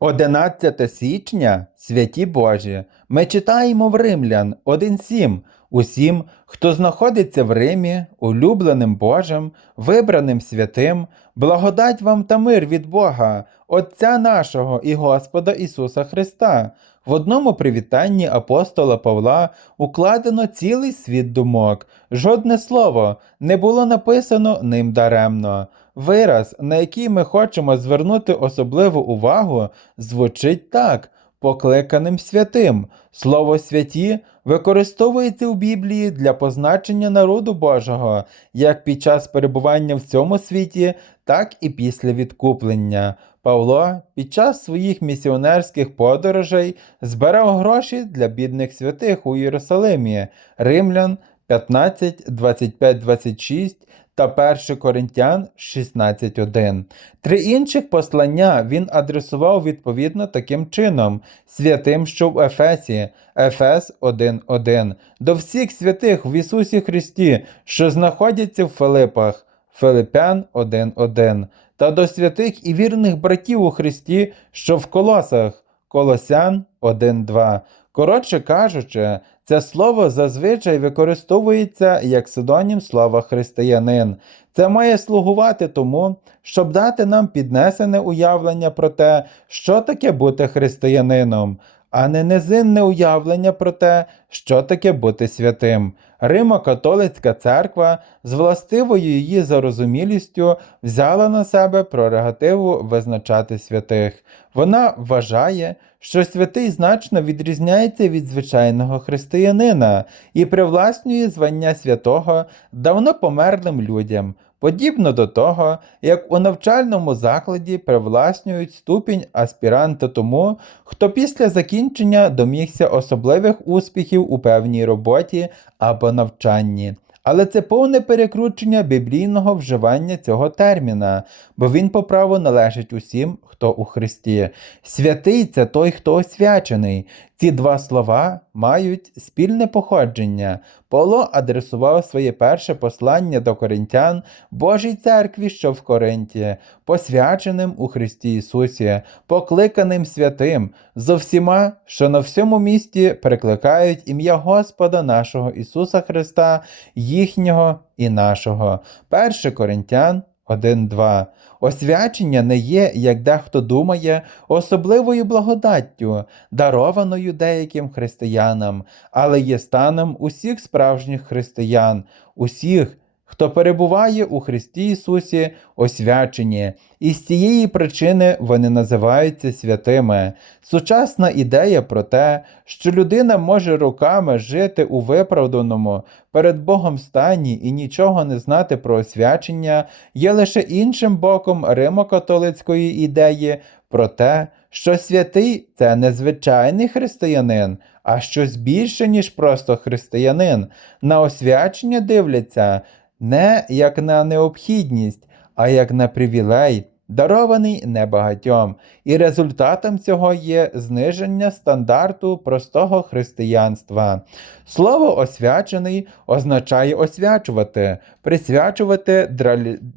11 січня, святі Божі, ми читаємо в Римлян 1.7. Усім, хто знаходиться в Римі, улюбленим Божим, вибраним святим, благодать вам та мир від Бога, Отця нашого і Господа Ісуса Христа. В одному привітанні апостола Павла укладено цілий світ думок. Жодне слово не було написано ним даремно. Вираз, на який ми хочемо звернути особливу увагу, звучить так: покликаним святим. Слово святі використовується у Біблії для позначення народу Божого, як під час перебування в цьому світі, так і після відкуплення. Павло під час своїх місіонерських подорожей збирав гроші для бідних святих у Єрусалимі. Римлян 15, 25, 26 та 1 Коринтян 16.1. Три інших послання він адресував відповідно таким чином: святим, що в Ефесі, Ефес 1.1, до всіх святих в Ісусі Христі, що знаходяться в Филипах, Филипян 1.1, та до святих і вірних братів у Христі, що в Колосах, Колосян 1.2. Коротше кажучи, це слово зазвичай використовується як синонім слова християнин. Це має слугувати тому, щоб дати нам піднесене уявлення про те, що таке бути християнином, а не низинне уявлення про те, що таке бути святим. Римо-католицька церква з властивою її зарозумілістю взяла на себе прерогативу визначати святих. Вона вважає, що святий значно відрізняється від звичайного християнина і привласнює звання святого давно померлим людям, подібно до того, як у навчальному закладі привласнюють ступінь аспіранта тому, хто після закінчення домігся особливих успіхів у певній роботі або навчанні. Але це повне перекручення біблійного вживання цього терміна, бо він по праву належить усім, хто у Христі. Святий це той, хто освячений. Ці два слова мають спільне походження. Павло адресував своє перше послання до коринтян Божій церкві, що в Коринті, посвяченим у Христі Ісусі, покликаним святим, зо всіма, що на всьому місті прикликають ім'я Господа нашого Ісуса Христа, їхнього і нашого. 1 Коринтян 1.2. Освячення не є, як дехто думає, особливою благодаттю, дарованою деяким християнам, але є станом усіх справжніх християн, усіх, хто перебуває у Христі Ісусі, освячені, і з цієї причини вони називаються святими. Сучасна ідея про те, що людина може роками жити у виправданому перед Богом стані і нічого не знати про освячення, є лише іншим боком римо-католицької ідеї про те, що святий це не звичайний християнин, а щось більше, ніж просто християнин. На освячення дивляться не як на необхідність, а як на привілей, дарований небагатьом, і результатом цього є зниження стандарту простого християнства. Слово освячений означає освячувати, присвячувати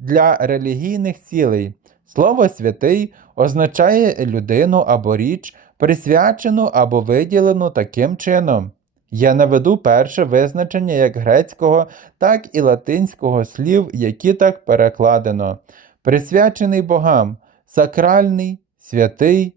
для релігійних цілей. Слово святий означає людину або річ, присвячену або виділену таким чином. Я наведу перше визначення як грецького, так і латинського слів, які так перекладено. Присвячений богам, сакральний, святий.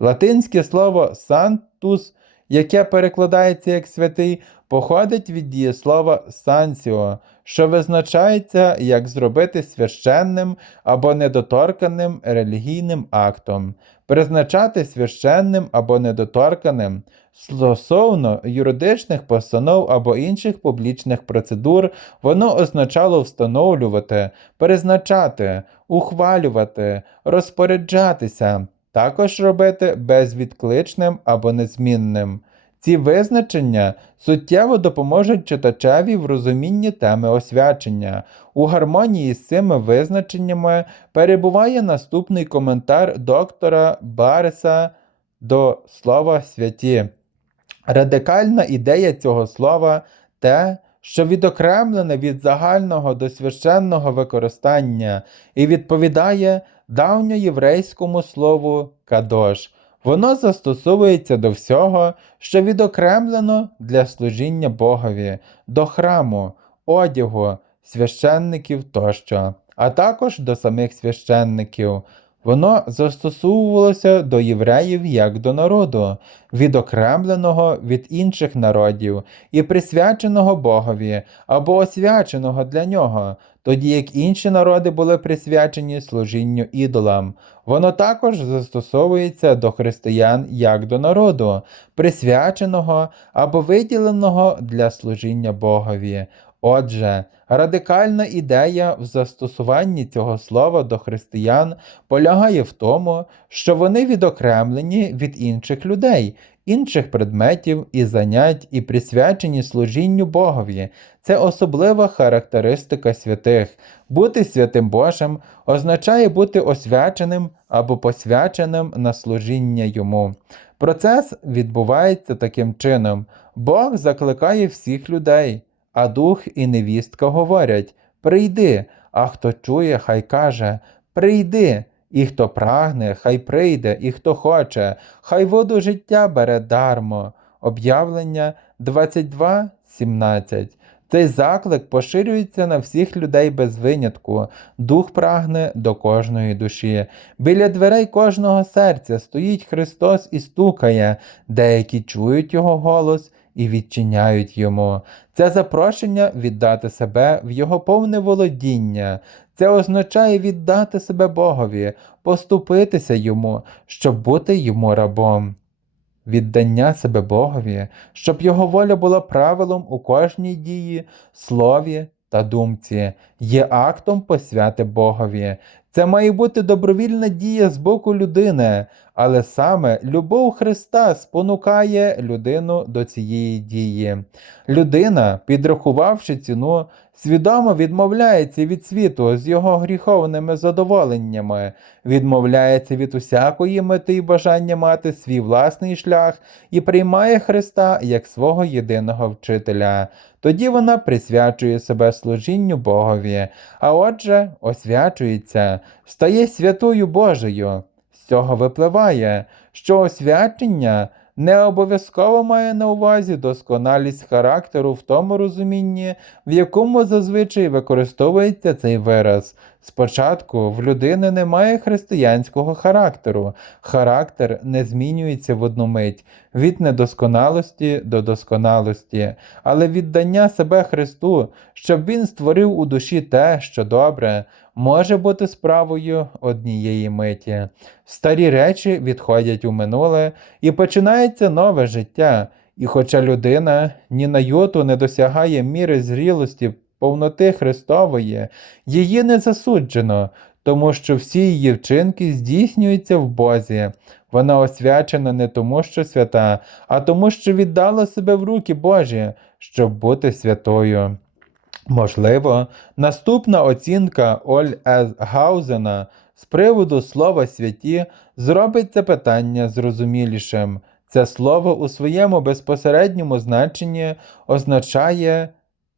Латинське слово сантус, яке перекладається як святий, походить від дієслова сансіо, що визначається як зробити священним або недоторканим релігійним актом, призначати священним або недоторканим стосовно юридичних постанов або інших публічних процедур, воно означало встановлювати, призначати, ухвалювати, розпоряджатися, також робити безвідкличним або незмінним. Ці визначення суттєво допоможуть читачеві в розумінні теми освячення. У гармонії з цими визначеннями перебуває наступний коментар доктора Бареса до слова святі. Радикальна ідея цього слова те, що відокремлене від загального до священного використання і відповідає давньоєврейському слову кадош. Воно застосовується до всього, що відокремлено для служіння Богові, до храму, одягу, священників тощо, а також до самих священників. Воно застосовувалося до євреїв як до народу, відокремленого від інших народів і присвяченого Богові або освяченого для нього, тоді як інші народи були присвячені служінню ідолам. Воно також застосовується до християн як до народу, присвяченого або виділеного для служіння Богові. Отже, радикальна ідея в застосуванні цього слова до християн полягає в тому, що вони відокремлені від інших людей, інших предметів і занять і присвячені служінню Богові. Це особлива характеристика святих. Бути святим Божим означає бути освяченим або посвяченим на служіння йому. Процес відбувається таким чином: Бог закликає всіх людей, а дух і невістка говорять: Прийди, а хто чує, хай каже: Прийди. І хто прагне, хай прийде, і хто хоче, хай воду життя бере дармо. Об'явлення 22.17. Цей заклик поширюється на всіх людей без винятку. Дух прагне до кожної душі. Біля дверей кожного серця стоїть Христос і стукає, деякі чують Його голос і відчиняють йому. Це запрошення віддати себе в Його повне володіння. Це означає віддати себе Богові, поступитися йому, щоб бути йому рабом. Віддання себе Богові, щоб Його воля була правилом у кожній дії, слові та думці, є актом посвяти Богові. Це має бути добровільна дія з боку людини, але саме любов Христа спонукає людину до цієї дії. Людина, підрахувавши ціну, свідомо відмовляється від світу з його гріховними задоволеннями, відмовляється від усякої мети і бажання мати свій власний шлях і приймає Христа як свого єдиного вчителя. Тоді вона присвячує себе служінню Богові, а отже, освячується, стає святою Божою. З цього випливає, що освячення не обов'язково має на увазі досконалість характеру в тому розумінні, в якому зазвичай використовується цей вираз. Спочатку в людини немає християнського характеру, характер не змінюється в одну мить від недосконалості до досконалості, але віддання себе Христу, щоб Він створив у душі те, що добре, може бути справою однієї миті. Старі речі відходять у минуле і починається нове життя. І хоча людина ні на йоту не досягає міри зрілості повноти Христової, її не засуджено, тому що всі її вчинки здійснюються в Бозі. Вона освячена не тому, що свята, а тому, що віддала себе в руки Божі, щоб бути святою. Можливо, наступна оцінка Оль Ес Гаузена з приводу слова святі зробить це питання зрозумілішим. Це слово у своєму безпосередньому значенні означає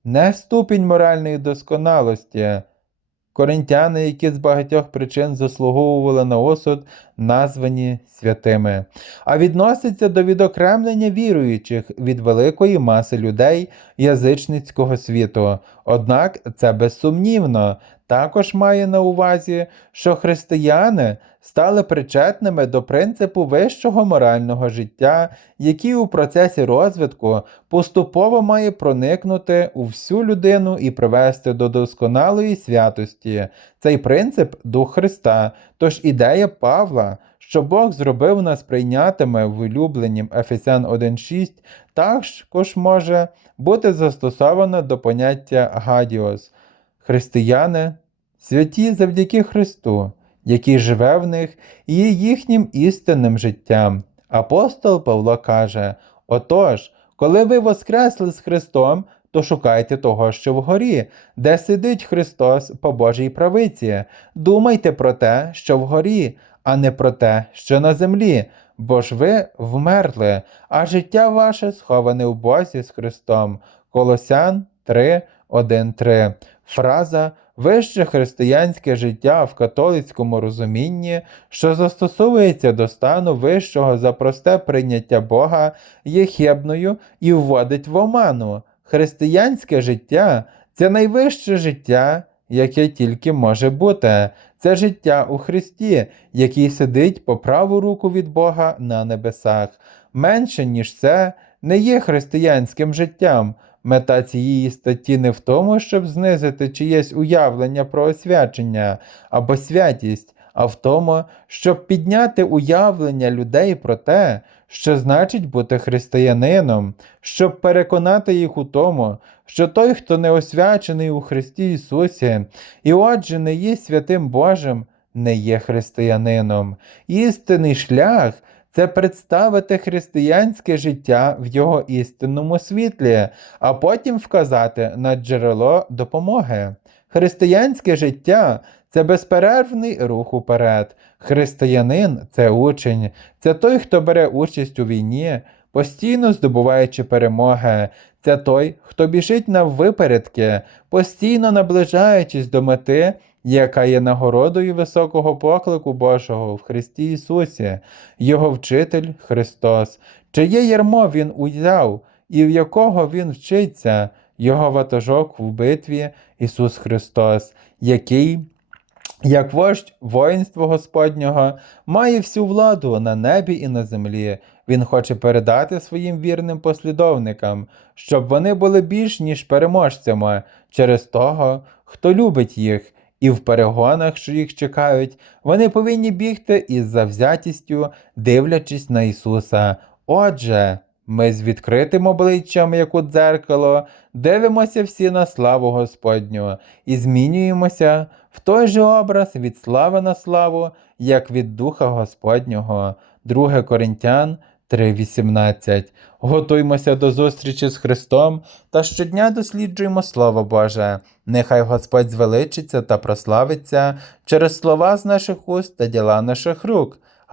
не ступінь моральної досконалості. Коринтяни, які з багатьох причин заслуговували на осуд, названі святими, а відноситься до відокремлення віруючих від великої маси людей язичницького світу. Однак це безсумнівно також має на увазі, що християни стали причетними до принципу вищого морального життя, який у процесі розвитку поступово має проникнути у всю людину і привести до досконалої святості. Цей принцип дух Христа, тож ідея Павла, що Бог зробив нас прийнятими в улюбленім Ефесян 1.6, також може бути застосована до поняття гадіос. Християни святі завдяки Христу, який живе в них і є їхнім істинним життям. Апостол Павло каже: Отож, коли ви воскресли з Христом, то шукайте того, що вгорі, де сидить Христос по Божій правиці. Думайте про те, що вгорі, а не про те, що на землі, бо ж ви вмерли, а життя ваше сховане в Бозі з Христом. Колосян 3, 1, 3. Фраза Вище християнське життя в католицькому розумінні, що застосовується до стану вищого за просте прийняття Бога, є хибною і вводить в оману. Християнське життя це найвище життя, яке тільки може бути. Це життя у Христі, який сидить по праву руку від Бога на небесах. Менше, ніж це, не є християнським життям. Мета цієї статті не в тому, щоб знизити чиєсь уявлення про освячення або святість, а в тому, щоб підняти уявлення людей про те, що значить бути християнином, щоб переконати їх у тому, що той, хто не освячений у Христі Ісусі, і отже не є святим Божим, не є християнином. Істинний шлях це представити християнське життя в його істинному світлі, а потім вказати на джерело допомоги. Християнське життя це безперервний рух уперед. Християнин це учень, це той, хто бере участь у війні, постійно здобуваючи перемоги. Це той, хто біжить на випередки, постійно наближаючись до мети, яка є нагородою високого поклику Божого в Христі Ісусі, Його вчитель Христос, чиє ярмо Він узяв і в якого Він вчиться, Його ватажок в битві Ісус Христос, який як вождь воїнства Господнього має всю владу на небі і на землі. Він хоче передати своїм вірним послідовникам, щоб вони були більш ніж переможцями через того, хто любить їх, і в перегонах, що їх чекають, вони повинні бігти із завзятістю, дивлячись на Ісуса. Отже, ми з відкритим обличчям, як у дзеркало, дивимося всі на славу Господню і змінюємося в той же образ від слави на славу, як від Духа Господнього. 2 Коринтян 3.18. Готуймося до зустрічі з Христом та щодня досліджуємо Слово Боже. Нехай Господь звеличиться та прославиться через слова з наших уст та діла наших рук.